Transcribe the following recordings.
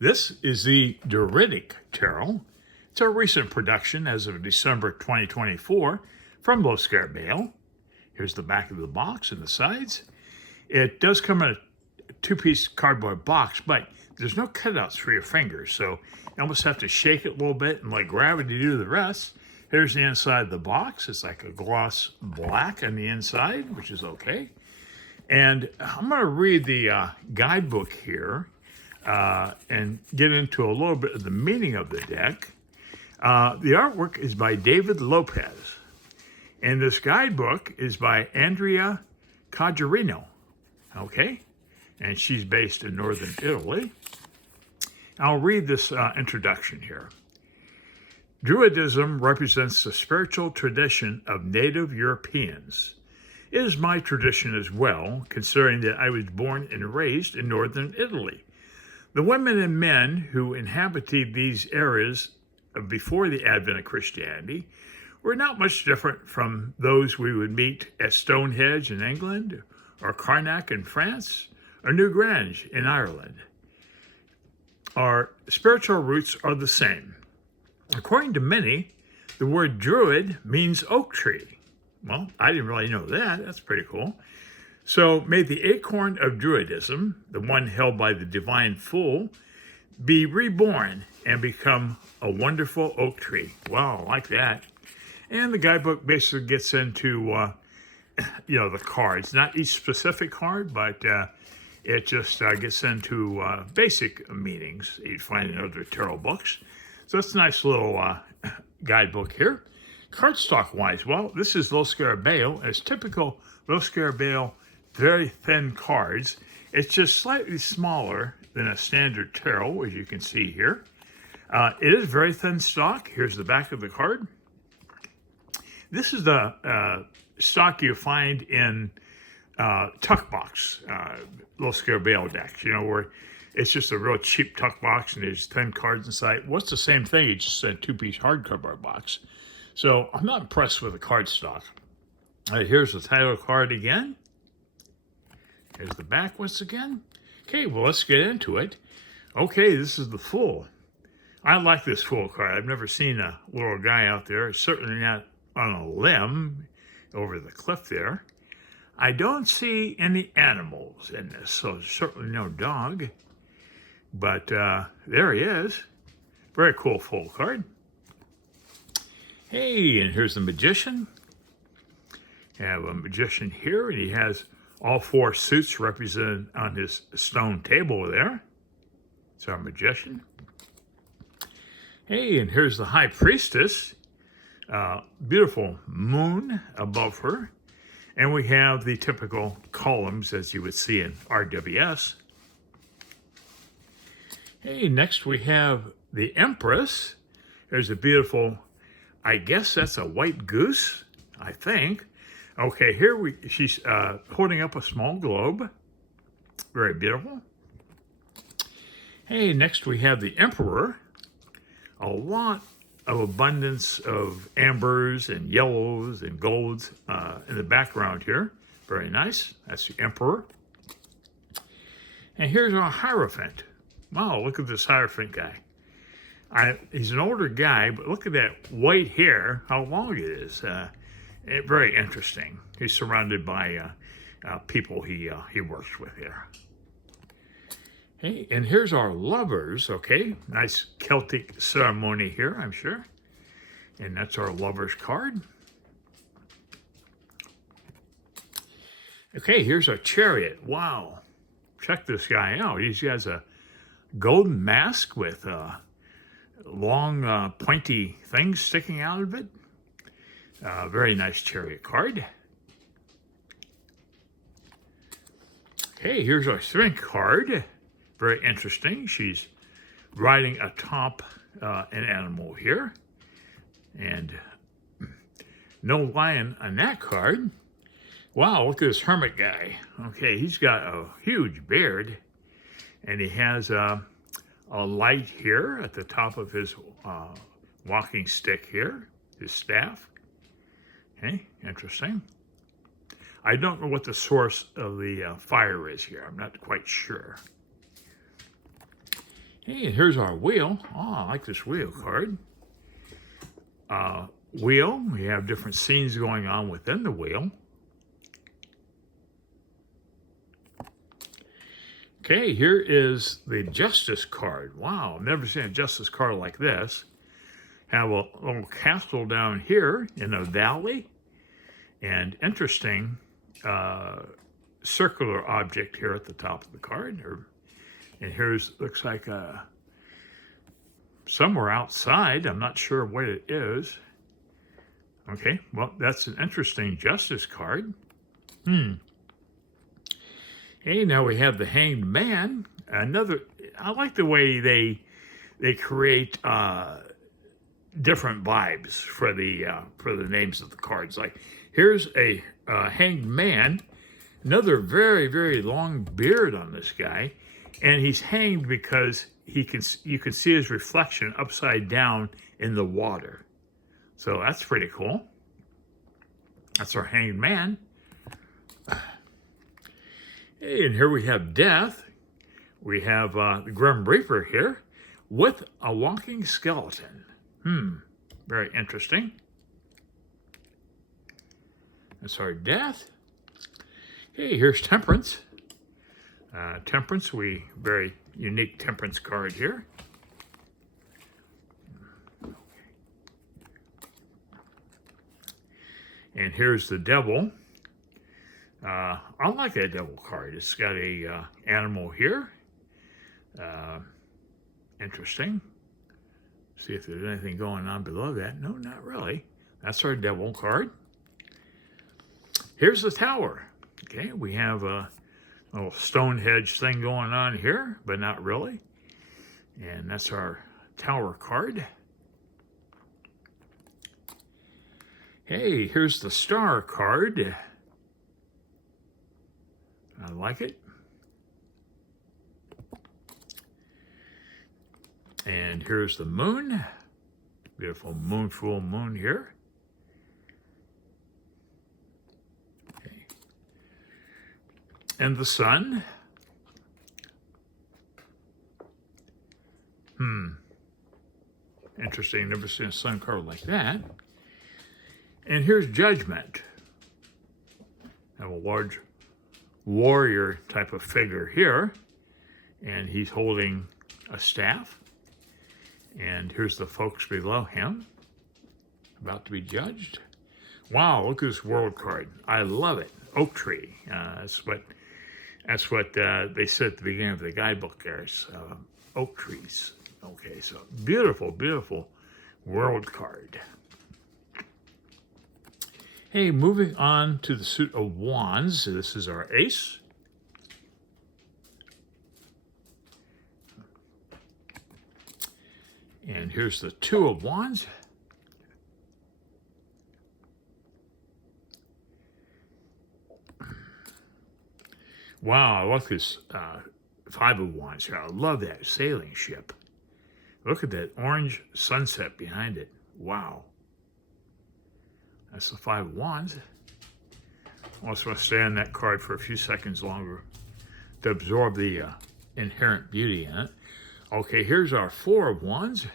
This is the Druidic Tarot. It's a recent production as of December 2024 from Los Bale. Here's the back of the box and the sides. It does come in a two-piece cardboard box, but there's no cutouts for your fingers, so you almost have to shake it a little bit and let gravity do the rest. Here's the inside of the box. It's like a gloss black on the inside, which is okay. And I'm going to read the guidebook here and get into a little bit of the meaning of the deck. The artwork is by David Lopez, and this guidebook is by Andrea Cogerino, okay? And she's based in northern Italy. I'll read this introduction here. Druidism represents the spiritual tradition of native Europeans. It is my tradition as well, considering that I was born and raised in northern Italy. The women and men who inhabited these areas before the advent of Christianity were not much different from those we would meet at Stonehenge in England, or Karnak in France, or Newgrange in Ireland. Our spiritual roots are the same. According to many, the word druid means oak tree. Well, I didn't really know that. That's pretty cool. So may the acorn of Druidism, the one held by the divine fool, be reborn and become a wonderful oak tree. Wow, I like that. And the guidebook basically gets into, the cards. Not each specific card, but it just gets into basic meanings you'd find in other tarot books. So that's a nice little guidebook here. Cardstock-wise, well, this is Los Bale. As typical Los Bale, very thin cards. It's just slightly smaller than a standard tarot, as you can see here. It is very thin stock. Here's the back of the card. This is the stock you find in tuck box, Los Bale decks, where it's just a real cheap tuck box and there's 10 cards inside. What's the same thing? It's just a two-piece hardcover box. So I'm not impressed with the card stock. Here's the title card again. Here's the back once again. Okay, well, let's get into it. Okay, this is the Fool. I like this Fool card. I've never seen a little guy out there, certainly not on a limb over the cliff there. I don't see any animals in this, so certainly no dog. But there he is. Very cool Fool card. Hey, and here's the Magician. You have a Magician here, and he has all four suits represented on his stone table there. It's our Magician. Hey, and here's the High Priestess. Beautiful moon above her. And we have the typical columns as you would see in RWS. Hey, next we have the Empress. There's a beautiful, I guess that's a white goose, I think. Okay, here she's holding up a small globe. Very beautiful. Hey, next we have the Emperor. A lot of abundance of ambers and yellows and golds in the background here. Very nice. That's the Emperor. And here's our Hierophant. Wow, look at this Hierophant guy. He's an older guy, but look at that white hair, how long it is. Very interesting. He's surrounded by people he works with here. Hey, and here's our Lovers, okay? Nice Celtic ceremony here, I'm sure. And that's our Lovers card. Okay, here's our Chariot. Wow. Check this guy out. He has a golden mask with long, pointy things sticking out of it. Very nice Chariot card. Okay, here's our Strength card. Very interesting. She's riding atop an animal here. And no lion on that card. Wow, look at this Hermit guy. Okay, he's got a huge beard. And he has a light here at the top of his walking stick here, his staff. Okay, interesting. I don't know what the source of the fire is here. I'm not quite sure. Hey, here's our wheel. Oh, I like this wheel card. Wheel, we have different scenes going on within the wheel. Okay, here is the Justice card. Wow, I've never seen a Justice card like this. Have a little castle down here in a valley. And interesting circular object here at the top of the card. And here's, looks like somewhere outside. I'm not sure what it is. Okay, well, that's an interesting Justice card. Okay, now we have the Hanged Man. Another, I like the way they create different vibes for the names of the cards. Like, here's a Hanged Man. Another very, very long beard on this guy, and he's hanged because you can see his reflection upside down in the water. So that's pretty cool. That's our Hanged Man. Hey, and here we have Death. We have the Grim Reaper here with a walking skeleton. Very interesting. That's our Death. Okay, here's Temperance. Temperance, very unique Temperance card here. And here's the Devil. I like that Devil card. It's got a animal here. Interesting. See if there's anything going on below that. No, not really. That's our Devil card. Here's the Tower. Okay, we have a little Stonehenge thing going on here, but not really. And that's our Tower card. Hey, here's the Star card. I like it. And here's the Moon. Beautiful moon, full moon here. Okay. And the Sun. Interesting. Never seen a Sun card like that. And here's Judgment. Have a large warrior type of figure here. And he's holding a staff. And here's the folks below him, about to be judged. Wow, look at this world card. I love it. Oak tree. That's what they said at the beginning of the guidebook there. Oak trees. Okay, so beautiful, beautiful world card. Hey, moving on to the suit of wands. This is our ace. And here's the two of wands. Wow, I like this five of wands here. I love that sailing ship. Look at that orange sunset behind it. Wow. That's the five of wands. I also want to stay on that card for a few seconds longer to absorb the inherent beauty in it. Okay, here's our four of wands.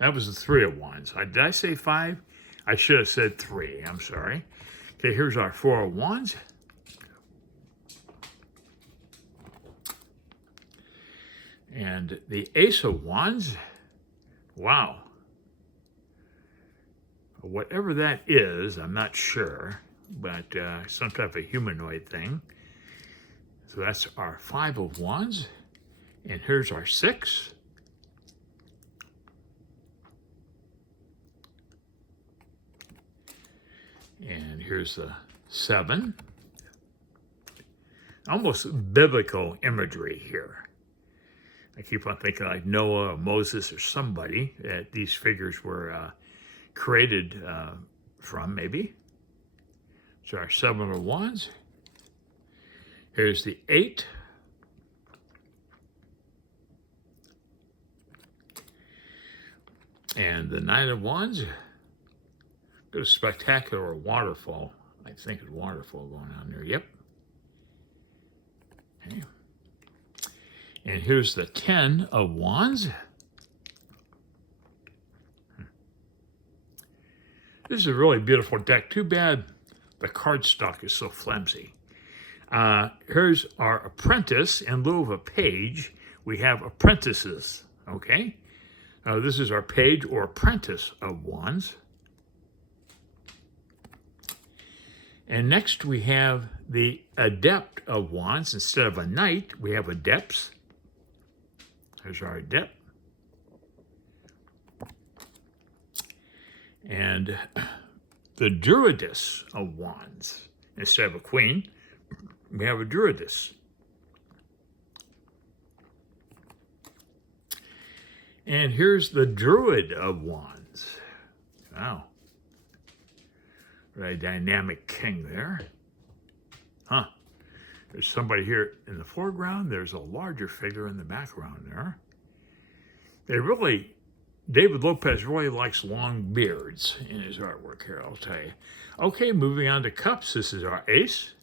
That was the three of wands. Did I say five? I should have said three. I'm sorry. Okay, here's our four of wands. And the ace of wands. Wow. Whatever that is, I'm not sure, but some type of humanoid thing. So that's our five of wands. And here's our six. And here's the seven. Almost biblical imagery here. I keep on thinking like Noah or Moses or somebody that these figures were created from, maybe. So our seven of wands. Here's the eight. And the nine of wands. Got a spectacular waterfall. I think it's waterfall going on there. Yep. And here's the 10 of Wands. This is a really beautiful deck. Too bad the cardstock is so flimsy. Here's our apprentice. In lieu of a page, we have apprentices, okay? This is our page or apprentice of Wands. And next we have the adept of Wands. Instead of a knight, we have adepts. There's our adept. And the druidess of Wands. Instead of a queen, we have a druidess. And here's the druid of Wands. Wow. Very dynamic king there. Huh. There's somebody here in the foreground. There's a larger figure in the background there. David Lopez really likes long beards in his artwork here, I'll tell you. Okay, moving on to cups. This is our ace.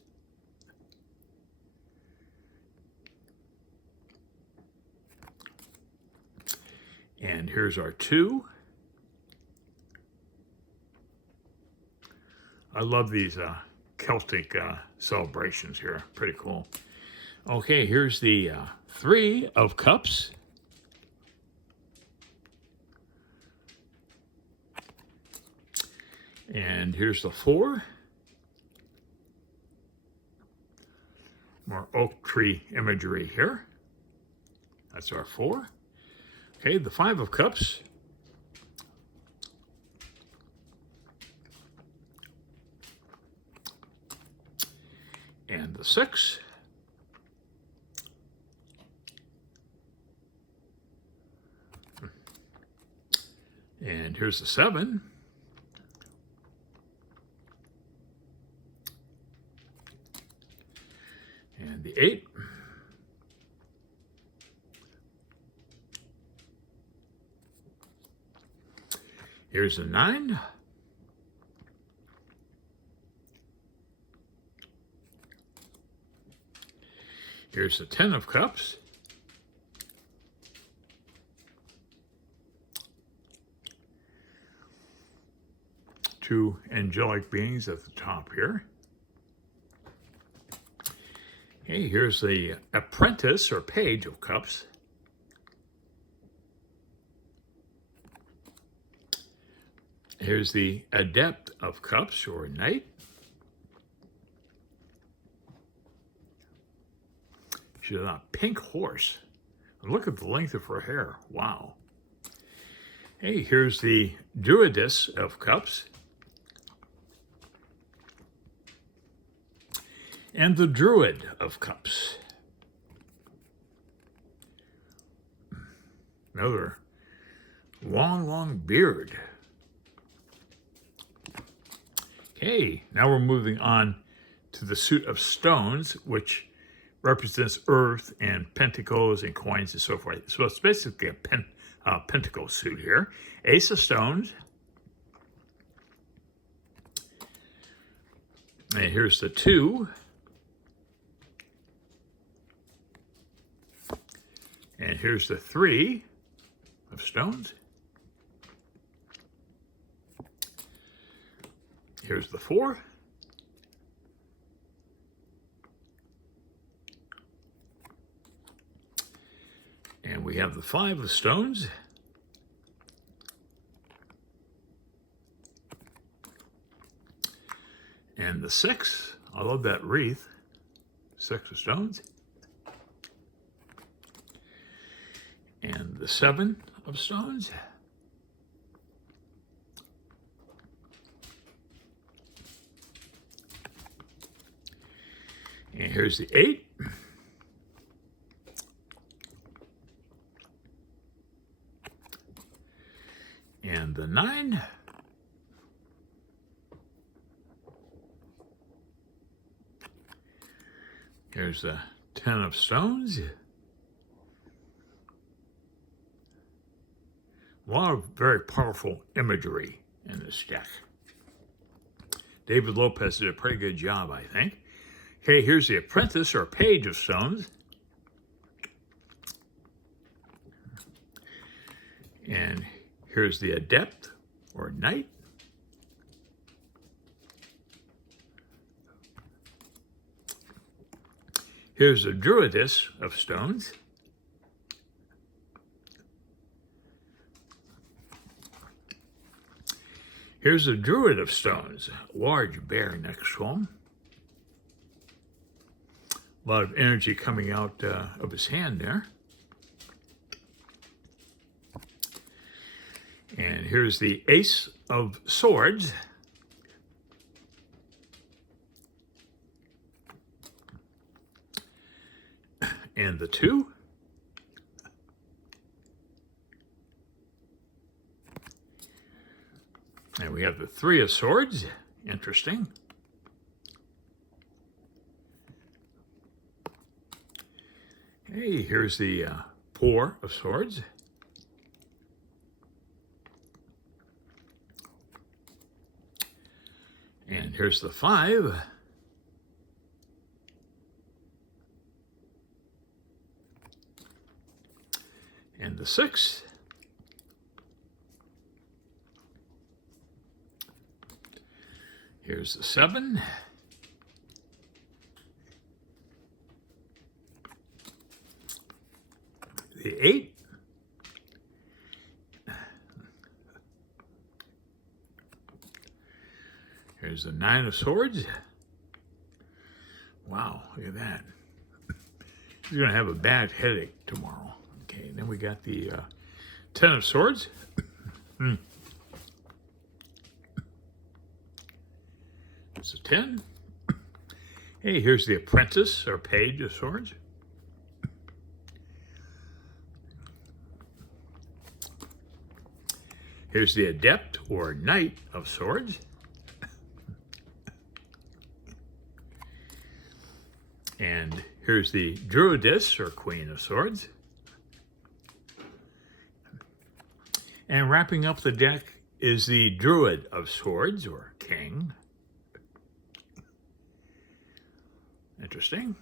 And here's our 2. I love these Celtic celebrations here. Pretty cool. Okay, here's the 3 of cups. And here's the 4. More oak tree imagery here. That's our 4. Okay, the 5 of cups. And the 6. And here's the 7. And the 8. Here's the 9. Here's the 10 of cups. Two angelic beings at the top here. Okay, here's the apprentice or page of cups. Here's the adept of cups or knight. She's on a pink horse. Look at the length of her hair. Wow. Hey, here's the druidess of cups. And the druid of cups. Another long beard. Okay, now we're moving on to the suit of stones, which represents earth and pentacles and coins and so forth. So it's basically a pentacle suit here. Ace of stones. And here's the 2. And here's the 3 of stones. Here's the 4. And we have the 5 of stones. And the 6. I love that wreath. 6 of stones. And the 7 of stones. And here's the 8. And the 9. Here's the 10 of stones. A lot of very powerful imagery in this deck. David Lopez did a pretty good job, I think. Okay, here's the apprentice or page of stones. And here's the Adept or Knight. Here's the Druidess of stones. Here's the Druid of stones, large bear next to him. A lot of energy coming out of his hand there. And here's the Ace of Swords. And the 2. And we have the 3 of Swords. Interesting. Hey, here's the 4 of Swords. And here's the 5. And the 6. Here's the 7. The 8. Here's the 9 of Swords. Wow, look at that. He's going to have a bad headache tomorrow. Okay, then we got the 10 of Swords. It's a 10. Hey, here's the Apprentice or Page of Swords. Here's the Adept or Knight of Swords. And here's the Druidess or Queen of Swords. And wrapping up the deck is the Druid of Swords or King. Interesting.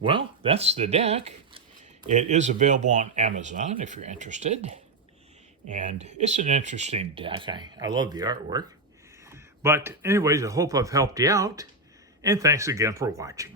Well, that's the deck. It is available on Amazon if you're interested. And it's an interesting deck. I love the artwork. But anyways, I hope I've helped you out. And thanks again for watching.